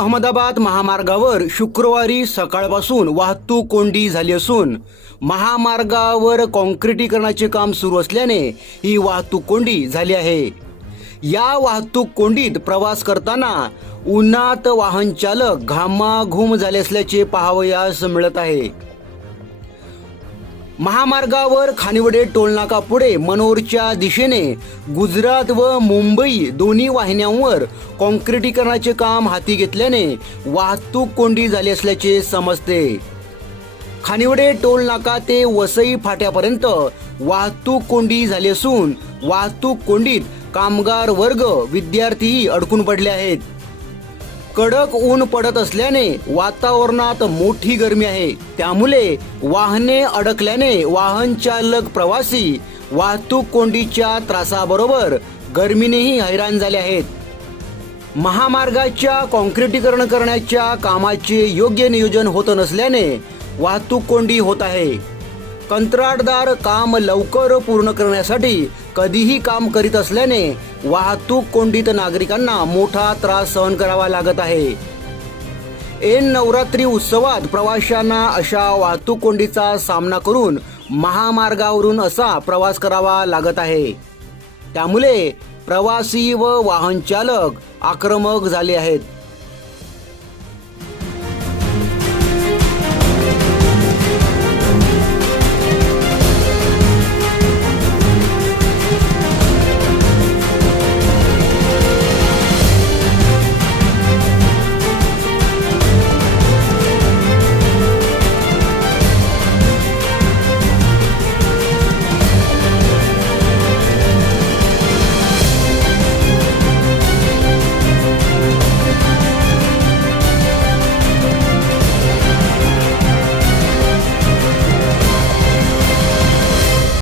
अहमदाबाद महामार्गावर शुक्रवारी सकाळपासून वाहतूक कोंडी झाली असून महामार्गावर काँक्रिटीकरणाचे काम सुरू असल्याने ही वाहतूक कोंडी झाली आहे। या वाहतूक कोंडीत प्रवास करताना उन्हात वाहन चालक घामाघूम झाले असल्याचे पाहावयास मिळत आहे। महामार्गावर खानिवडे टोलनाका पुढे मनोरच्या दिशेने गुजरात व मुंबई दोन्ही वाहिन्यांवर काँक्रिटीकरणाचे काम हाती घेतल्याने वाहतूक कोंडी झाली असल्याचे समजते। खानिवडे टोलनाका ते वसई फाट्यापर्यंत वाहतूक कोंडी झाली असून वाहतूक कोंडीत कामगार वर्ग विद्यार्थीही अडकून पडले आहेत। कडक ऊन पडत असल्याने वातावरणात मोठी गरमी आहे, त्यामुळे वाहने अडकल्याने वाहन चालक प्रवासी वाहतूक कोंडीच्या त्रासाबरोबर गरमीनेही हैराण झाले आहेत। महामार्गाच्या काँक्रिटीकरण करण्याच्या कामाचे योग्य नियोजन होत नसल्याने वाहतूक कोंडी होत आहे। कंत्राटदार काम लवकर पूर्ण करण्यासाठी कधीही काम करीत असल्याने वाहतूक कोंडीत नागरिकांना मोठा त्रास सहन करावा लागत आहे। ऐन नवरात्री उत्सवात प्रवाशांना अशा वाहतूक कोंडीचा सामना करून महामार्गावरून असा प्रवास करावा लागत आहे। त्यामुळे प्रवासी व वाहन चालक आक्रमक झाले आहेत।